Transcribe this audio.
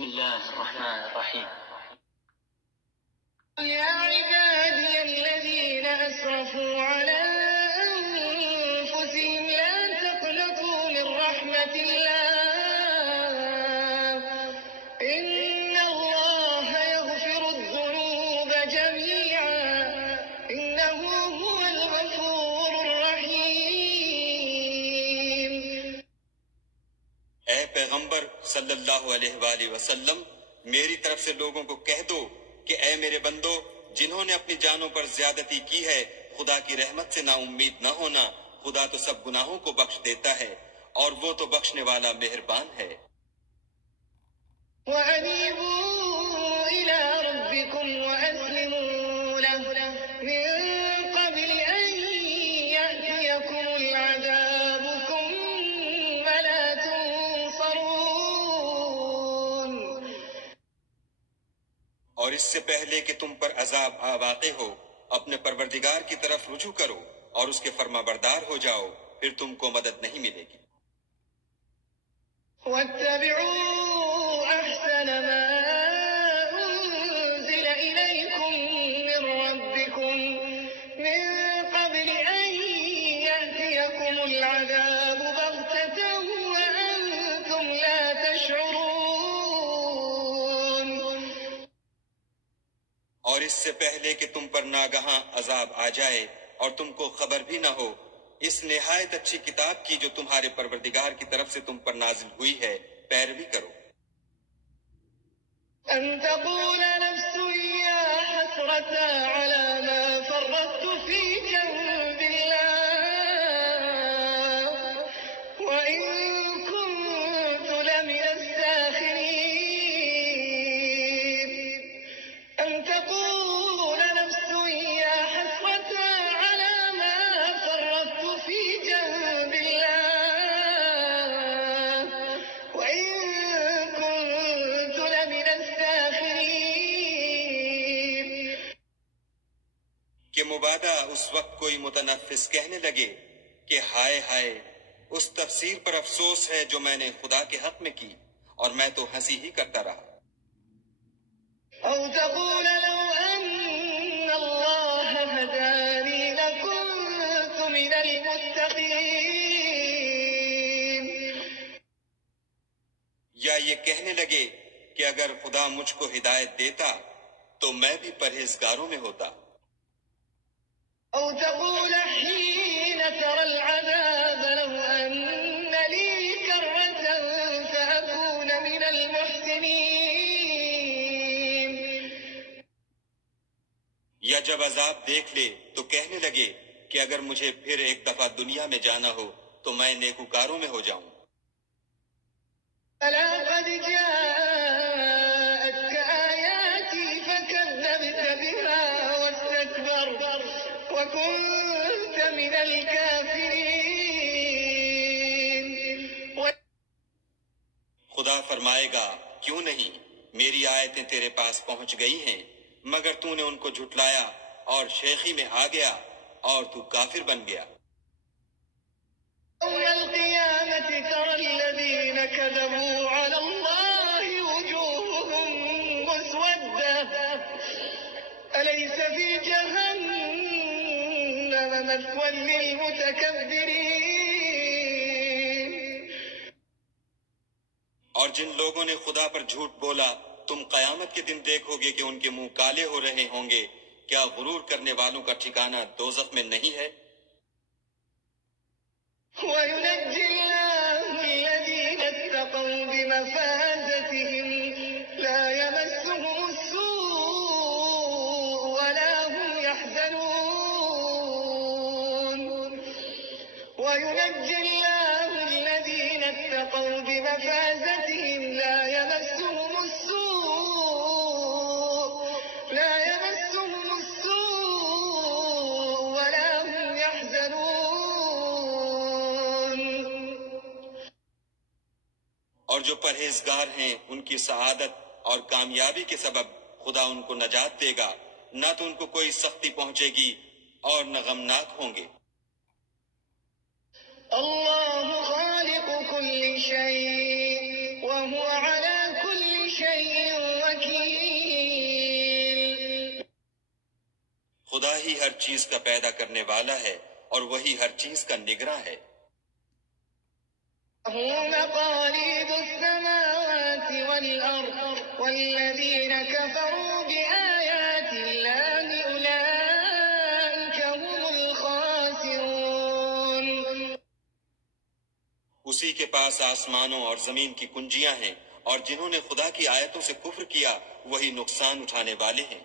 بسم الله الرحمن الرحيم. يا عبادي الذين أسرفوا على أنفسهم لا تقنطوا من رحمة الله إن الله يغفر الذنوب جميعا إنه هو الغفور الرحيم. اے پیغمبر صلی اللہ علیہ وآلہ وسلم، میری طرف سے لوگوں کو کہہ دو کہ اے میرے بندو، جنہوں نے اپنی جانوں پر زیادتی کی ہے، خدا کی رحمت سے نا امید نہ ہونا. خدا تو سب گناہوں کو بخش دیتا ہے اور وہ تو بخشنے والا مہربان ہے. وأنيبوا إلى ربكم وأسلموا له من قبل أن يأتيكم العذاب ثم لا تنصرون. اور اس سے پہلے کہ تم پر عذاب واقع ہو، اپنے پروردگار کی طرف رجوع کرو اور اس کے فرما بردار ہو جاؤ، پھر تم کو مدد نہیں ملے گی. واتبعوا أحسن ما أنزل إليكم من ربكم من قبل أن يأتيكم العذاب بغتة وأنتم لا تشعرون. اور اس سے پہلے کہ تم پر ناگہاں عذاب آ جائے اور تم کو خبر بھی نہ ہو، اس نہایت اچھی کتاب کی جو تمہارے پروردگار کی طرف سے تم پر نازل ہوئی ہے پیروی کرو. أن تقول نفس يا حسرة على ما فرطت في جنب الله وإن كنت لمن الساخرين. أن تقول نفس يا حسرة على ما فرطت في جنب الله وإن كنت لمن الساخرين. کہ مبادا اس وقت کوئی متنفس کہنے لگے کہ ہائے ہائے، اس تفسیر پر افسوس ہے جو میں نے خدا کے حق میں کی، اور میں تو ہنسی ہی کرتا رہا. أو تقول لو أن الله هداني لكنت من المتقين. یا یہ کہنے لگے کہ اگر خدا مجھ کو ہدایت دیتا تو میں بھی پرہیزگاروں میں ہوتا. أو تقول حين ترى العذاب لو أن لي كرة فأكون من المحسنين. یا جب عذاب دیکھ لے تو کہنے لگے کہ اگر مجھے پھر ایک دفعہ دنیا میں جانا ہو تو میں نیکوکاروں میں ہو جاؤں. بلى قد جاءتك آياتي فكذبت بها واستكبرت وكنت من الكافرين. خدا فرمائے گا کیوں نہیں، میری آیتیں تیرے پاس پہنچ گئی ہیں، مگر تو نے ان کو جھٹلایا اور شیخی میں آ گیا اور تو کافر بن گیا. يوم القيامة ترى الذين كذبوا على الله وجوههم مسودة أليس في جهنم مثوى للمتكبرين. اور جن لوگوں نے خدا پر جھوٹ بولا، تم قیامت کے دن دیکھو گے کہ ان کے منہ کالے ہو رہے ہوں گے. کیا غرور کرنے والوں کا ٹھکانہ دوزخ میں نہیں ہے؟ وينجي الله الذين اتقوا بمفازتهم لا يمسهم السوء ولا هم يحزنون. وينجي الله الذين اتقوا بمفازتهم لا يمسهم السوء ولا هم يحزنون. اور جو پرہیزگار ہیں ان کی سعادت اور کامیابی کے سبب خدا ان کو نجات دے گا، نہ تو ان کو کوئی سختی پہنچے گی اور نہ غمناک ہوں گے. الله خالق كل شيء وهو على كل شيء الوكيل خدا ہی ہر چیز کا پیدا کرنے والا ہے اور وہی ہر چیز کا نگراں ہے۔ له مقاليد السماوات والأرض والذين كفروا بآيات الله أولئك هم الخاسرون۔ اسی کے پاس آسمانوں اور زمین کی کنجیاں ہیں، اور جنہوں نے خدا کی آیتوں سے کفر کیا وہی نقصان اٹھانے والے ہیں۔